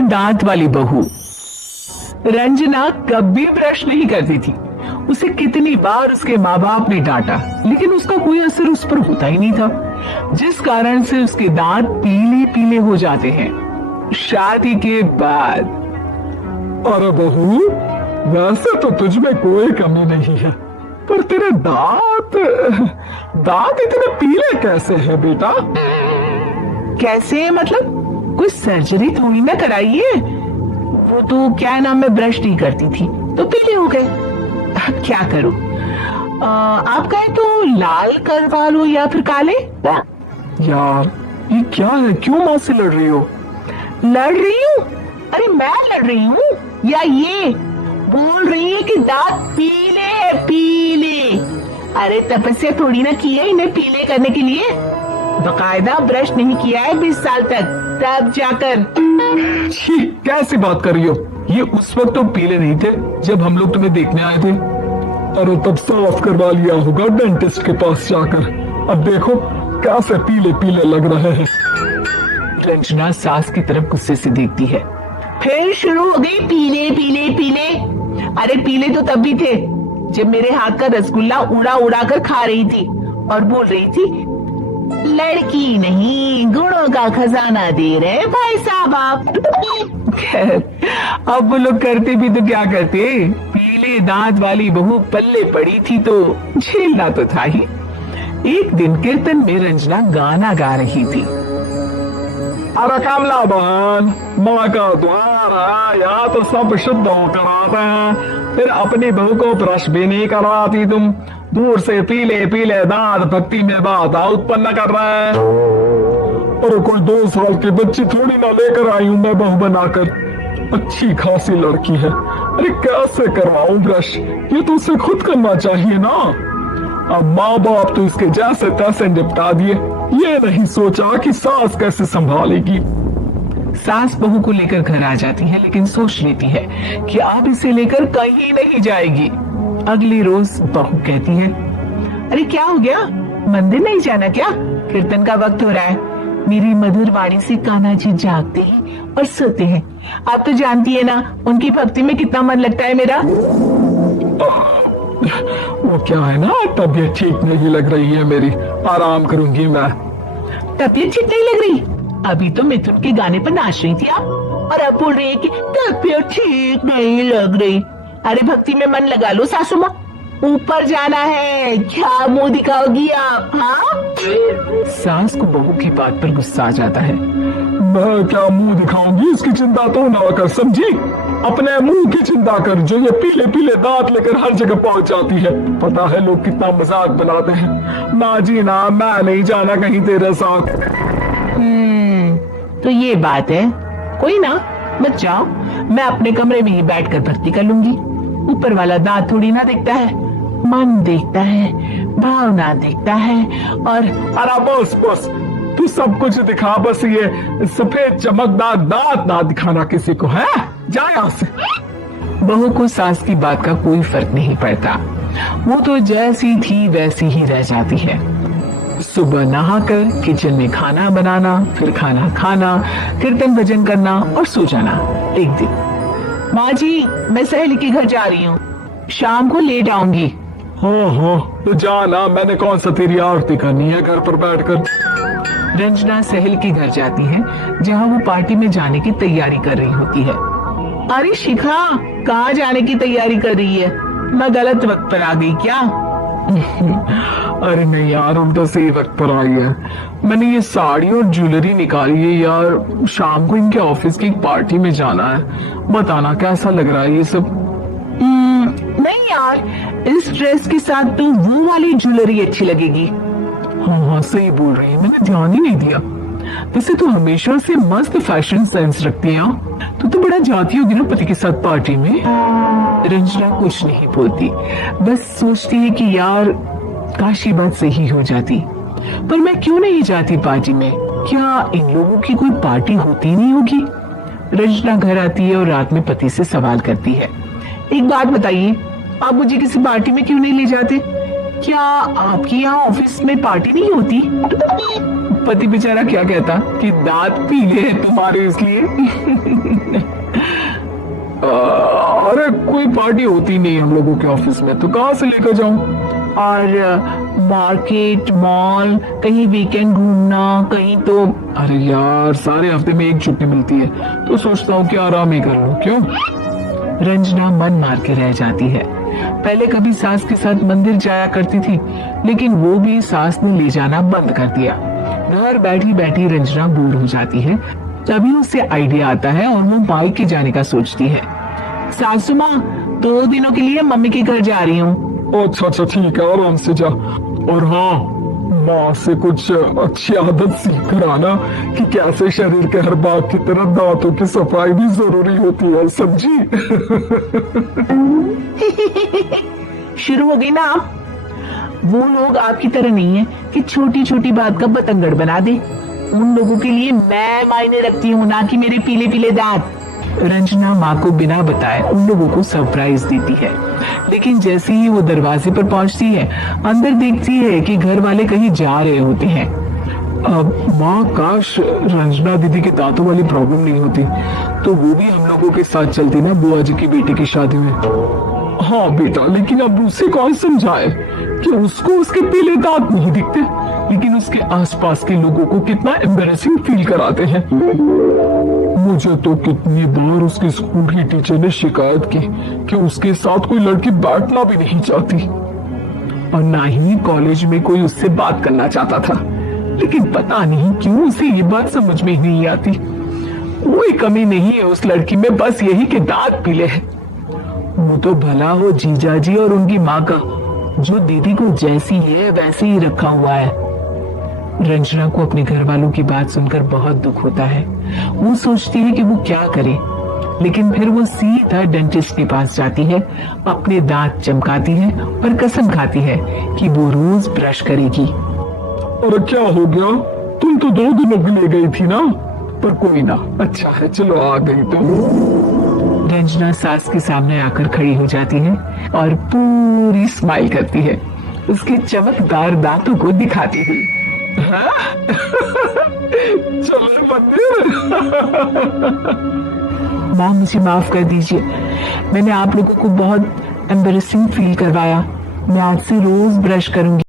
दांत वाली बहू। रंजना कभी ब्रश नहीं करती थी। उसे कितनी बार उसके माँ बाप ने डांटा, लेकिन उसका कोई असर उस पर होता ही नहीं था, जिस कारण से उसके दांत पीले पीले हो जाते हैं। शादी के बाद। अरे बहू, वैसे तो तुझमें कोई कमी नहीं है, पर तेरे दांत दांत इतने पीले कैसे हैं बेटा? कैसे मतलब? कोई सर्जरी थोड़ी ना कराइए। वो तो क्या नाम, मैं ब्रश नहीं करती थी तो पीले हो गए। अब क्या करूं? आप कहें तो लाल करवा लो या फिर काले। यार ये क्या है, क्यों माँ से लड़ रही हो? लड़ रही हूँ? अरे मैं लड़ रही हूँ या ये बोल रही है कि दांत पीले है, पीले। अरे तपस्या थोड़ी ना की है इन्हें पीले करने के लिए। बकायदा ब्रश नहीं किया है 20 साल तक, तब जाकर। छी, कैसी बात कर रही हो? ये उस वक्त तो पीले नहीं थे जब हम लोग तुम्हें देखने आए थे। अरे तब साफ करवा लिया होगा डेंटिस्ट के पास जाकर। अब देखो कैसे पीले पीले लग रहे हैं। रंजना सास की तरफ गुस्से से देखती है। फिर शुरू हो गई पीले पीले पीले। अरे पीले तो तब भी थे जब मेरे हाथ का रसगुल्ला उड़ा उड़ा कर खा रही थी और बोल रही थी, लड़की नहीं गुणों का खजाना दे रहे भाई साहब आप। खैर, अब वो लोग करते भी तो क्या करते, पीले दांत वाली बहू पल्ले पड़ी थी तो झेलना तो था ही। एक दिन कीर्तन में रंजना गाना गा रही थी। अरे कमला बहन, माँ का द्वार आया तो सब शुद्ध होकर आते हैं, फिर अपनी बहू को ब्रश भी नहीं करवाती तुम। दूर से पीले पीले दांत भक्ति में बाधा उत्पन्न कर रहे हैं। अरे कोई 2 साल की बच्ची थोड़ी ना लेकर आई हूं मैं बहू बनाकर। अच्छी खासी लड़की है, अरे कैसे करवाऊं ब्रश? ये तो उसे खुद करना चाहिए ना। अब माँ बाप तो इसके जैसे तैसे निपटा दिए, ये नहीं सोचा कि सास कैसे संभालेगी। सास बहू को लेकर घर आ जाती है, लेकिन सोच लेती है कि अब इसे लेकर कहीं नहीं जाएगी। अगली रोज बहू कहती है, अरे क्या हो गया, मंदिर नहीं जाना क्या? कीर्तन का वक्त हो रहा है। मेरी मधुर वाणी से कान्हा जी जागते हैं और सोते हैं। आप तो जानती है ना उनकी भक्ति में कितना मन लगता है मेरा। वो क्या है ना, तबीयत ठीक नहीं लग रही है मेरी, आराम करूंगी मैं। तबीयत ठीक नहीं लग रही? अभी तो मिथुन के गाने पर नाच रही थी आप, और अब बोल रही है कि तबीयत ठीक नहीं लग रही। अरे भक्ति में मन लगा लो सासू माँ, ऊपर जाना है, क्या मुंह दिखाओगी आप? हाँ, सास को बहू की बात पर गुस्सा आ जाता है। मैं क्या मुंह दिखाऊंगी, इसकी चिंता तो ना कर, समझी? अपने मुंह की चिंता कर, जो ये पीले पीले दांत लेकर हर जगह पहुंच जाती है। पता है लोग कितना मजाक बनाते हैं। ना जी ना, मैं नहीं जाना कहीं तेरे साथ। तो ये बात है, कोई ना, मत जाओ, मैं अपने कमरे में ही बैठकर भक्ति कर लूंगी। ऊपर वाला दांत थोड़ी ना देखता है, मन देखता है, भावना देखता है। और अरे बस बस, तू सब कुछ दिखा, बस ये सफेद चमकदार दांत ना दिखाना किसी को, है? जा यहाँ से। बहू को सास की बात का कोई फर्क नहीं पड़ता, वो तो जैसी थी वैसी ही रह जाती है। सुबह नहाकर किचन में खाना बनाना, फिर खाना खाना, कीर्तन भजन करना और सो जाना। एक दिन, माँ जी मैं सहेली के घर जा रही हूँ, शाम को लेट आऊंगी। हाँ, तो जाना, मैंने कौन सा तेरी आरती करनी है घर पर बैठकर। रंजना सहेल के घर जाती है, जहाँ वो पार्टी में जाने की तैयारी कर रही होती है। अरे शिखा, कहाँ जाने की तैयारी कर रही है? मैं गलत वक्त पर आ गई क्या? अरे नहीं यार, उल्टा सही वक्त पर आई है। मैंने ये साड़ी और ज्वेलरी निकाली है यार, शाम को इनके ऑफिस की एक पार्टी में जाना है। बताना कैसा लग रहा है ये सब? नहीं यार, इस ड्रेस के साथ तो वो वाली ज्वेलरी अच्छी लगेगी। हाँ, सही बोल रही है, मैंने ध्यान ही नहीं दिया। वैसे तो हमेशा से मस्त फैशन सेंस रखती है। तो बड़ा जाती होगी ना पति के साथ पार्टी में। रंजना कुछ नहीं बोलती, बस सोचती है कि यार काश ये बात सही हो जाती, पर मैं क्यों नहीं जाती पार्टी में? क्या इन लोगों की कोई पार्टी होती नहीं होगी? रंजना घर आती है और रात में पति से सवाल करती है, एक बात बताइए, आप मुझे किसी पार्टी में क्यों नहीं ले जाते? क्या आपके यहाँ ऑफिस में पार्टी नहीं होती? पति बेचारा क्या कहता कि दांत पीले हैं तुम्हारे इसलिए। अरे कोई पार्टी होती नहीं हम लोगों के ऑफिस में, तो कहाँ से लेकर जाऊं? और मार्केट, मॉल, कहीं वीकेंड घूमना, कहीं तो। अरे यार सारे हफ्ते में एक छुट्टी मिलती है, तो सोचता हूँ कि आराम ही कर लूं। क्यों? रंजना मन मार के रह जाती है। पहले कभी सास के साथ मंदिर जाया करती थी, लेकिन वो भी सास ने ले जाना बंद कर दिया। घर बैठी बैठी रंजना बोर हो जाती है। तभी उसे आइडिया आता है और वो मायके जाने का सोचती है। सासू माँ, 2 दिनों के लिए मम्मी के घर जा रही हूँ। अच्छा अच्छा ठीक है, आराम से जा। और हाँ, माँ से कुछ अच्छी आदत सीख कर आना कि कैसे शरीर के हर भाग की तरह दांतों की सफाई भी जरूरी होती है, समझी? शुरू हो गई ना आप? वो लोग आपकी तरह नहीं है कि छोटी छोटी बात का बतंगड़ बना दे। उन लोगों के लिए मैं मायने रखती हूँ, ना कि मेरे पीले पीले दांत। रंजना माँ को बिना बताए उन लोगों को सरप्राइज देती है, लेकिन जैसे ही वो दरवाजे पर पहुंचती है, अंदर देखती है कि घर वाले कहीं जा रहे होते हैं। अब माँ, काश रंजना दीदी के दांतों वाली प्रॉब्लम नहीं होती, तो वो भी हम लोगों के साथ चलती ना बुआ जी की बेटी की शादी में। हाँ बेटा, लेकिन अब उसे कौन समझाए कि उसको उसके पीले दांत नहीं दिखते, लेकिन उसके आसपास के लोगों को कितना एम्बैरेसिंग फील कराते हैं। मुझे तो कितनी बार उसके स्कूल की टीचर ने शिकायत की कि उसके साथ कोई लड़की बैठना भी नहीं चाहती, और ना ही कॉलेज में कोई उससे बात करना चाहता था। लेकिन पता नहीं क्यों उसे ये बात समझ में ही नहीं आती। कोई कमी नहीं है उस लड़की में, बस यही कि दांत पीले हैं। वो तो भला हो जीजा जी और उनकी माँ का, जो दीदी को जैसी है वैसे ही रखा हुआ है। रंजना को अपने घर वालों की बात सुनकर बहुत दुख होता है। वो सोचती है कि वो क्या करे, लेकिन फिर वो सीधा डेंटिस्ट के पास जाती है, अपने दांत चमकाती है और कसम खाती है कि वो रोज ब्रश करेगी। और क्या हो गया? तुम तो 2 दिनों के लिए गई थी ना, पर कोई ना, अच्छा है, चलो आ गई तो। रंजना सास के सामने आकर खड़ी हो जाती है और पूरी स्माइल करती है, उसके चमकदार दांतों को दिखाती हुई। चलो मंदिर। माँ, मुझे माफ कर दीजिए, मैंने आप लोगों को बहुत एम्बैरेसिंग फील करवाया। मैं आज से रोज ब्रश करूंगी।